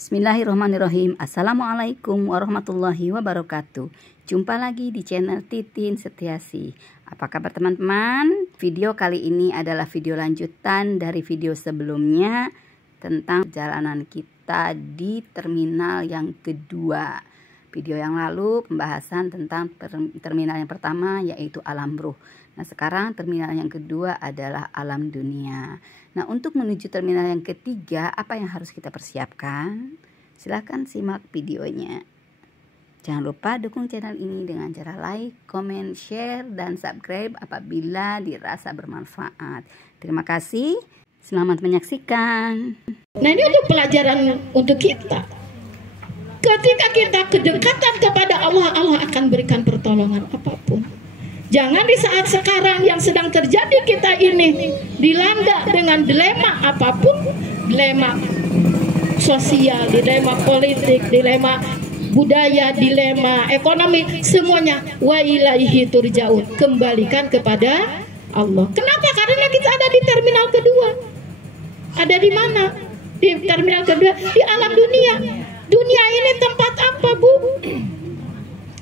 Bismillahirrahmanirrahim. Assalamualaikum warahmatullahi wabarakatuh. Jumpa lagi di channel Titin Setiasi. Apa kabar teman-teman? Video kali ini adalah video lanjutan dari video sebelumnya tentang perjalanan kita di terminal yang kedua. Video yang lalu pembahasan tentang terminal yang pertama yaitu alam ruh. Nah sekarang terminal yang kedua adalah alam dunia. Nah untuk menuju terminal yang ketiga apa yang harus kita persiapkan? Silahkan simak videonya. Jangan lupa dukung channel ini dengan cara like, comment, share, dan subscribe apabila dirasa bermanfaat. Terima kasih. Selamat menyaksikan. Nah ini untuk pelajaran untuk kita. Ketika kita kedekatan kepada Allah, Allah akan berikan pertolongan apapun. Jangan di saat sekarang yang sedang terjadi kita ini dilanda dengan dilema apapun, dilema sosial, dilema politik, dilema budaya, dilema ekonomi, semuanya wa ilaihi turja'un, kembalikan kepada Allah. Kenapa? Karena kita ada di terminal kedua. Ada di mana? Di terminal kedua, di alam dunia. Dunia ini tempat apa, Bu?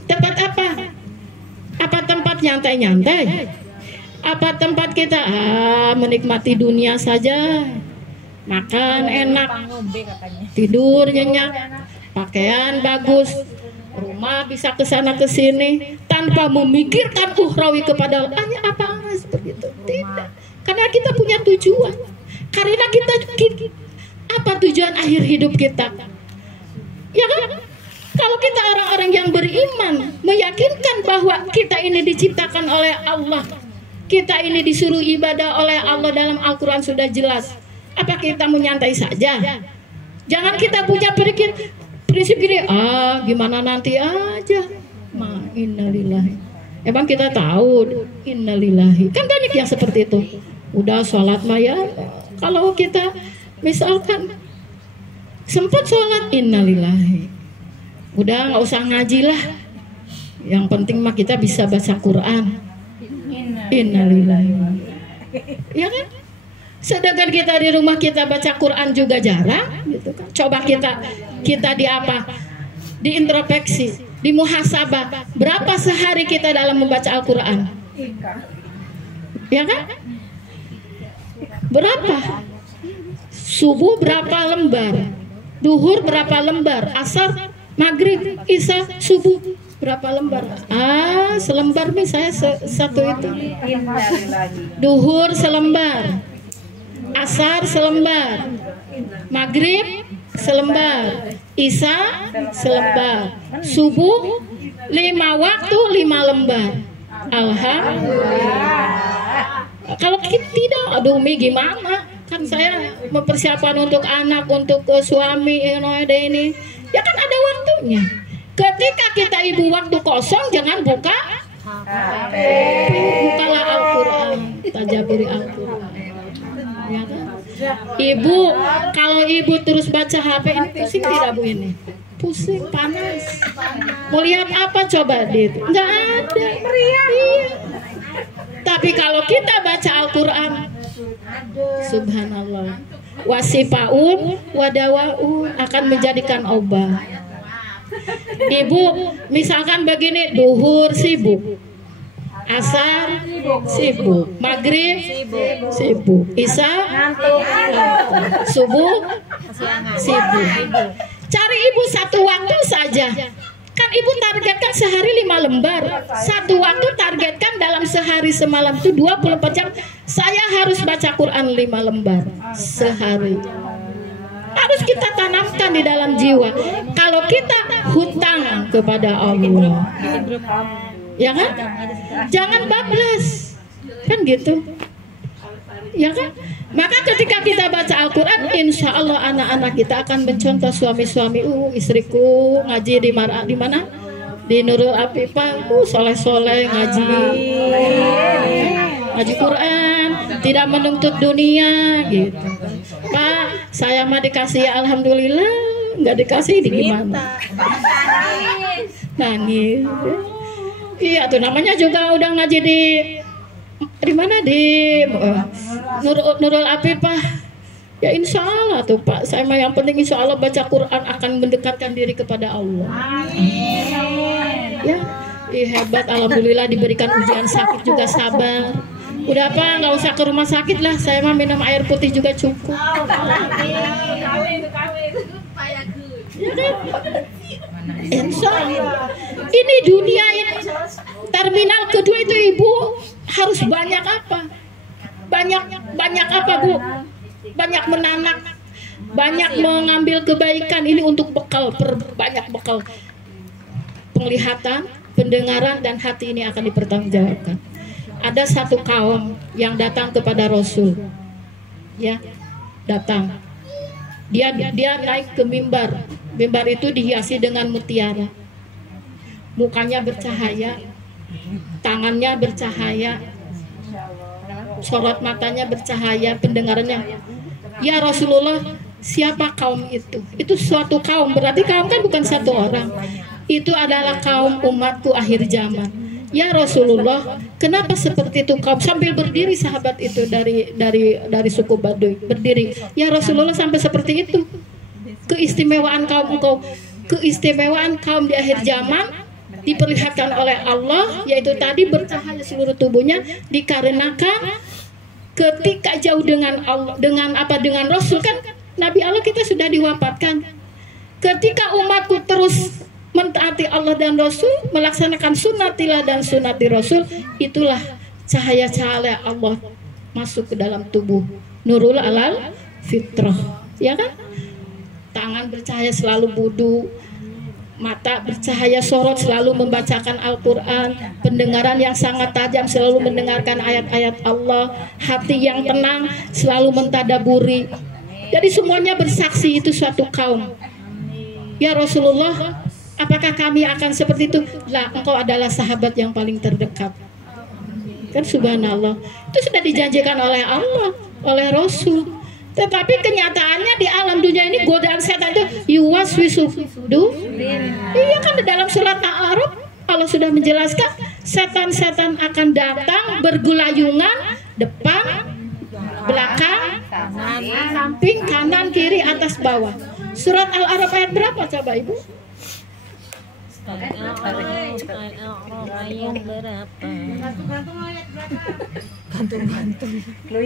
Tempat apa? Apa tempat nyantai-nyantai? Apa tempat kita menikmati dunia saja? Makan enak, tidur nyenyak, pakaian bagus, rumah bisa ke sana ke sini tanpa memikirkan ukhrawi kepada Allah. Apa seperti itu? Tidak. Karena kita punya tujuan. Karena kita apa tujuan akhir hidup kita? Ya kan? Kalau kita orang-orang yang beriman, meyakinkan bahwa kita ini diciptakan oleh Allah, kita ini disuruh ibadah oleh Allah, dalam Al-Quran sudah jelas. Apa kita menyantai saja? Jangan kita punya prinsip gini, gimana nanti aja. Innalillahi. Emang kita tahu innalillahi. Kan banyak yang seperti itu. Udah sholat maya. Kalau kita misalkan sempat sholat, innalillahi. Udah nggak usah ngaji lah. Yang penting mah kita bisa baca Quran. Innalillahi. Ya kan? Sedangkan kita di rumah kita baca Quran juga jarang, gitu kan? Coba kita di apa? Diintrospeksi, di muhasabah. Berapa sehari kita dalam membaca Al-Quran? Ya kan? Berapa? Subuh berapa lembar? Duhur berapa lembar? Asar, maghrib, isya, subuh berapa lembar? Selembar nih saya satu itu. Duhur selembar, asar selembar, maghrib selembar, isya selembar, subuh 5 waktu 5 lembar. Alhamdulillah. Kalau tidak, aduh Mi gimana? Kan saya mempersiapkan untuk anak, untuk suami ini. Ya kan ada waktunya. Ketika kita ibu waktu kosong, jangan buka HP. Bukalah Al-Quran, tajaburi Al-Quran. Ya kan? Ibu, kalau ibu terus baca HP ini pusing tidak Bu ini? Pusing, panas. Mau lihat apa coba itu? Nggak ada. Iya. Tapi kalau kita baca Al-Quran, subhanallah, wasifaun wadawaun, akan menjadikan obat. Ibu misalkan begini, duhur sibuk, asar sibuk, maghrib sibuk, isya subuh sibuk. Cari ibu satu waktu saja. Kan ibu targetkan sehari 5 lembar. Satu waktu targetkan dalam sehari semalam itu 24 jam. Saya harus baca Quran 5 lembar sehari. Harus kita tanamkan di dalam jiwa. Kalau kita hutang kepada Allah, ya kan? Jangan bablas, kan gitu. Ya kan? Maka ketika kita baca Al-Quran, insya Allah anak-anak kita akan mencontoh suami-suami. Istriku ngaji di mana? Di Nurul Afifah, soleh-soleh ngaji Quran, tidak menuntut dunia, gitu. Pak, saya mah dikasih ya alhamdulillah, nggak dikasih di gimana? Nangis. Iya tuh namanya juga udah ngaji di mana, di Nurul Afifah Ya insya Allah tuh Pak, saya mah yang penting insya Allah baca Quran akan mendekatkan diri kepada Allah. Ya, hebat, alhamdulillah diberikan ujian sakit juga sabar. Udah Pak, nggak usah ke rumah sakit lah, saya mah minum air putih juga cukup. Ya kan? Insya Allah. Ini dunia ini terminal kedua itu Ibu harus banyak apa? Banyak apa Bu? Banyak menanak, banyak mengambil kebaikan. Ini untuk bekal, banyak bekal penglihatan, pendengaran, dan hati ini akan dipertanggungjawabkan. Ada satu kaum yang datang kepada Rasul, ya, datang. Dia naik ke mimbar. Mimbar itu dihiasi dengan mutiara. Mukanya bercahaya, tangannya bercahaya, sorot matanya bercahaya, pendengarannya. Ya Rasulullah, siapa kaum itu? Itu suatu kaum, berarti kaum kan bukan satu orang. Itu adalah kaum umatku akhir zaman. Ya Rasulullah, kenapa seperti itu kaum? Sambil berdiri sahabat itu dari suku Baduy berdiri. Ya Rasulullah, sampai seperti itu. Keistimewaan kaum engkau, keistimewaan kaum di akhir zaman diperlihatkan oleh Allah, yaitu tadi bercahaya seluruh tubuhnya dikarenakan ketika jauh dengan Allah, dengan Rasul, kan Nabi Allah kita sudah diwafatkan. Ketika umatku terus mentaati Allah dan Rasul, melaksanakan sunnatilah dan sunnati Rasul, itulah cahaya-cahaya Allah masuk ke dalam tubuh. Nurul alal fitrah, ya kan? Tangan bercahaya selalu wudu, mata bercahaya sorot selalu membacakan Al-Quran, pendengaran yang sangat tajam selalu mendengarkan ayat-ayat Allah, hati yang tenang selalu mentadaburi. Jadi semuanya bersaksi itu suatu kaum. Ya Rasulullah, apakah kami akan seperti itu? Lah, engkau adalah sahabat yang paling terdekat. Kan subhanallah, itu sudah dijanjikan oleh Allah, oleh Rasul. Tetapi kenyataannya di alam dunia ini godaan setan itu yuwaswisudu. Iya kan, di dalam surat Al-A'raf Allah sudah menjelaskan setan-setan akan datang bergulayungan depan, belakang, samping, kanan, kiri, atas, bawah. Surat Al-A'raf ayat berapa coba Ibu?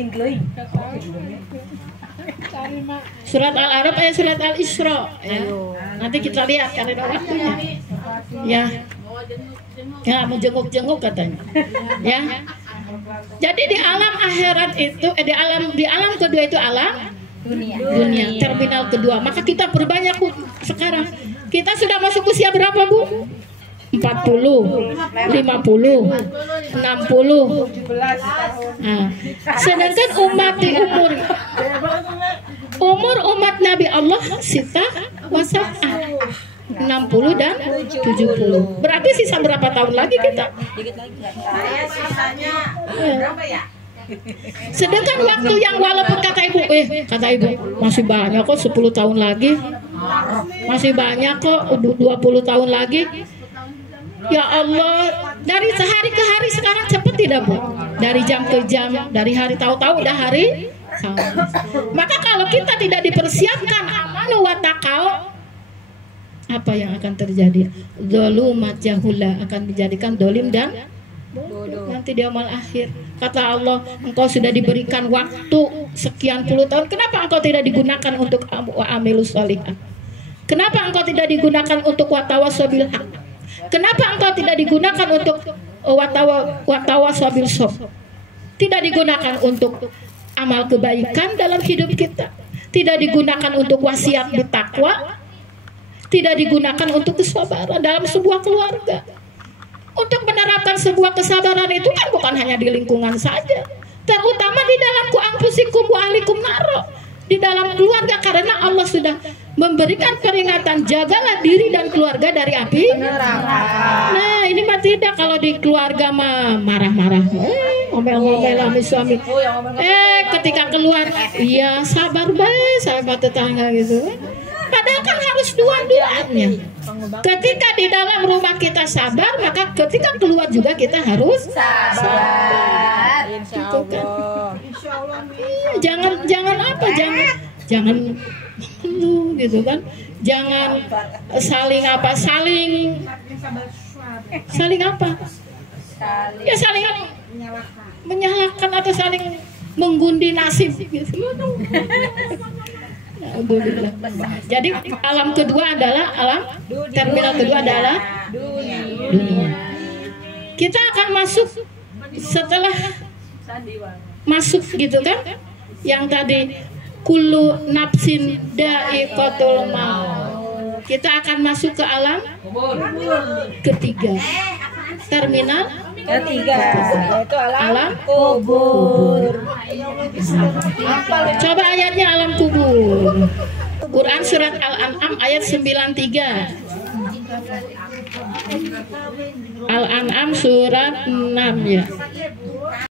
Glowing. Surat Al-A'raf ayat surat Al-Isra, ya. Nanti kita lihat karena ada waktunya. Ya. Ya, mau jenguk-jenguk katanya. Ya. Jadi di alam akhirat itu di alam kedua itu alam dunia, terminal kedua. Maka kita perbanyak Bu sekarang. Kita sudah masuk usia berapa Bu? 40, 50, 60. Nah, sedangkan umat di umur umat Nabi Allah sita wasa'ah 60 dan 70. Berarti sisa berapa tahun lagi kita? Sedangkan waktu yang walaupun kata ibu masih banyak kok, 10 tahun lagi, masih banyak kok, 20 tahun lagi. Ya Allah, dari sehari ke hari sekarang cepat tidak Bu? Dari jam ke jam, dari hari tahu-tahu udah hari. Maka kalau kita tidak dipersiapkan amanu wa taqwa, apa yang akan terjadi? Zalumat jahula, akan dijadikan dolim dan bodoh nanti di amal akhir. Kata Allah, engkau sudah diberikan waktu sekian puluh tahun, kenapa engkau tidak digunakan untuk amilus sholihah? Kenapa engkau tidak digunakan untuk watawasobil haq? Kenapa engkau tidak digunakan untuk watawasobil sob? Tidak digunakan untuk amal kebaikan dalam hidup kita, tidak digunakan untuk wasiat bertakwa, tidak digunakan untuk kesabaran dalam sebuah keluarga. Untuk menerapkan sebuah kesabaran itu kan bukan hanya di lingkungan saja, terutama di dalam kuangpusikum wa ahlikum naro, di dalam keluarga, karena Allah sudah memberikan peringatan, jagalah diri dan keluarga dari api neraka. Nah ini mah tidak, kalau di keluarga mah marah-marah, ngomel-ngomel sama suami, ketika keluar iya sabar baik sama tetangga gitu. Padahal kan harus dua-duanya. Ketika di dalam rumah kita sabar, maka ketika keluar juga kita harus sabar. Insya Allah. Iya, jangan apa, jangan lu gitu kan, jangan saling apa, saling apa, ya saling menyalahkan atau saling menggundi nasib gitu. Jadi alam kedua adalah terminal kedua adalah dunia. Kita akan masuk setelah masuk gitu kan, yang tadi kullu nafsin dha'iqatul maut. Kita akan masuk ke alam ketiga, terminal ketiga, yaitu alam kubur. Coba ayatnya alam kubur. Quran surat Al-An'am ayat 93. Al-An'am surat 6 ya.